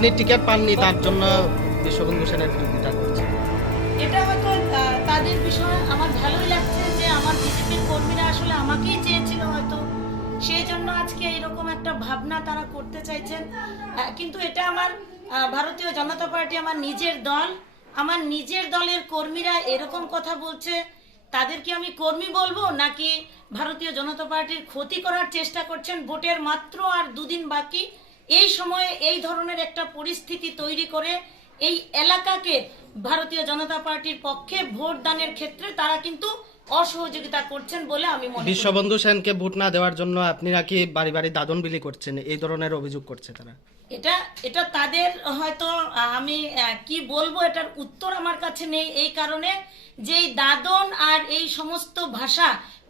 আপনি টিকিট পাননি তার জন্য বিশ্ববন্ধু সেনের বিরোধিতা করছেন। এটা হয়তো তাদের বিষয়ে আমার ভালোই লাগছে যে আমার বিজেপির কর্মীরা আসলে আমাকেই চেয়েছিল হয়তো, সেই জন্য আজকে এরকম একটা ভাবনা তারা করতে চাইছেন। কিন্তু এটা আমার ভারতীয় জনতা পার্টি আমার নিজের দল, আমার নিজের দলের কর্মীরা এরকম কথা বলছে, তাদেরকে আমি কর্মী বলবো নাকি ভারতীয় জনতা পার্টির ক্ষতি করার চেষ্টা করছেন? ভোটের মাত্র আর দুদিন বাকি, এই সময়ে এই ধরনের একটা পরিস্থিতি তৈরি করে এই এলাকাকে ভারতীয় জনতা পার্টির পক্ষে ভোট দানের ক্ষেত্রে তারা কিন্তু অসহযোগিতা করছেন বলে আমি মনে করি। বিশ্ববন্ধু সেনকে ভোট না দেওয়ার জন্য আপনি নাকি বাড়ি বাড়ি দাদন বিলি করছেন, এই ধরনের অভিযোগ করছে তারা। এটা তাদের হয়তো আমি কি বলবো, এটার উত্তর আমার কাছে নেই, এই কারণে যে এই দাদন আর এই সমস্ত ভাষা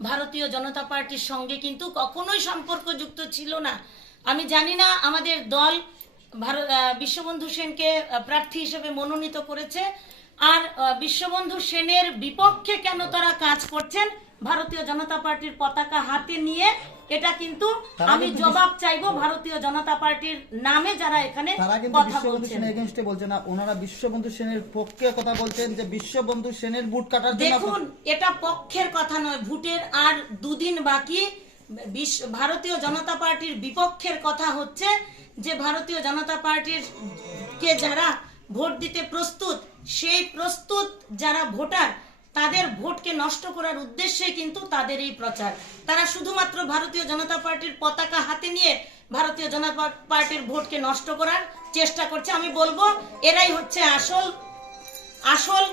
ভারতীয় জনতা পার্টির সঙ্গে কিন্তু কখনোই সম্পর্কযুক্ত ছিল না। আমি জানি না আমাদের দল বিশ্ববন্ধু সেনকে প্রার্থী হিসেবে মনোনীত করেছে, আর বিশ্ববন্ধু সেনের বিপক্ষে কেন তারা কাজ করছেন ভারতীয় জনতা পার্টির পতাকা হাতে নিয়ে, এটা কিন্তু আমি জবাব চাইবো ভারতীয় জনতা পার্টির নামে যারা এখানে কথা বলছেন। বলছেন না, ওনারা বিশ্ববন্ধু সেনের পক্ষে কথা বলছেন যে বিশ্ববন্ধু সেনের বুট কাটার জন্য। দেখুন, এটা পক্ষের কথা নয়, ভোটের আর দুদিন বাকি। ভারতীয় জনতা পার্টির বিপক্ষের কথা হচ্ছে যে ভারতীয় জনতা পার্টির কে যারা ভোট দিতে প্রস্তুত, সেই প্রস্তুত যারা ভোটার তাদের ভোটকে নষ্ট করার উদ্দেশ্যে কিন্তু তাদের এই প্রচার। তারা শুধুমাত্র ভারতীয় জনতা পার্টির পতাকা হাতে নিয়ে ভারতীয় জনতা পার্টির ভোটকে নষ্ট করার চেষ্টা করছে। আমি বলবো এরাই হচ্ছে আসল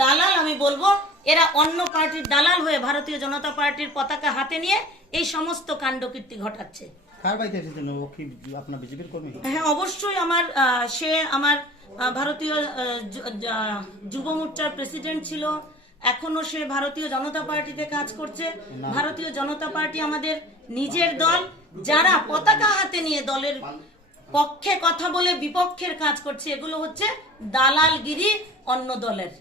দালাল। আমি বলবো এরা অন্য পার্টির দালাল হয়ে ভারতীয় জনতা পার্টির পতাকা হাতে নিয়ে এই সমস্ত কাণ্ডকীর্তি ঘটাচ্ছে। কার বাড়িতে এসেছেন? ও কি আপনার বিজেপির কর্মী? হ্যাঁ, অবশ্যই সে আমার ভারতীয় যুব মোর্চার প্রেসিডেন্ট ছিল, এখনো সে ভারতীয় জনতা পার্টিতে কাজ করছে। ভারতীয় জনতা পার্টি আমাদের নিজের দল, যারা পতাকা হাতে নিয়ে দলের পক্ষে কথা বলে বিপক্ষের কাজ করছে এগুলো হচ্ছে দালালগিরি অন্য দলের।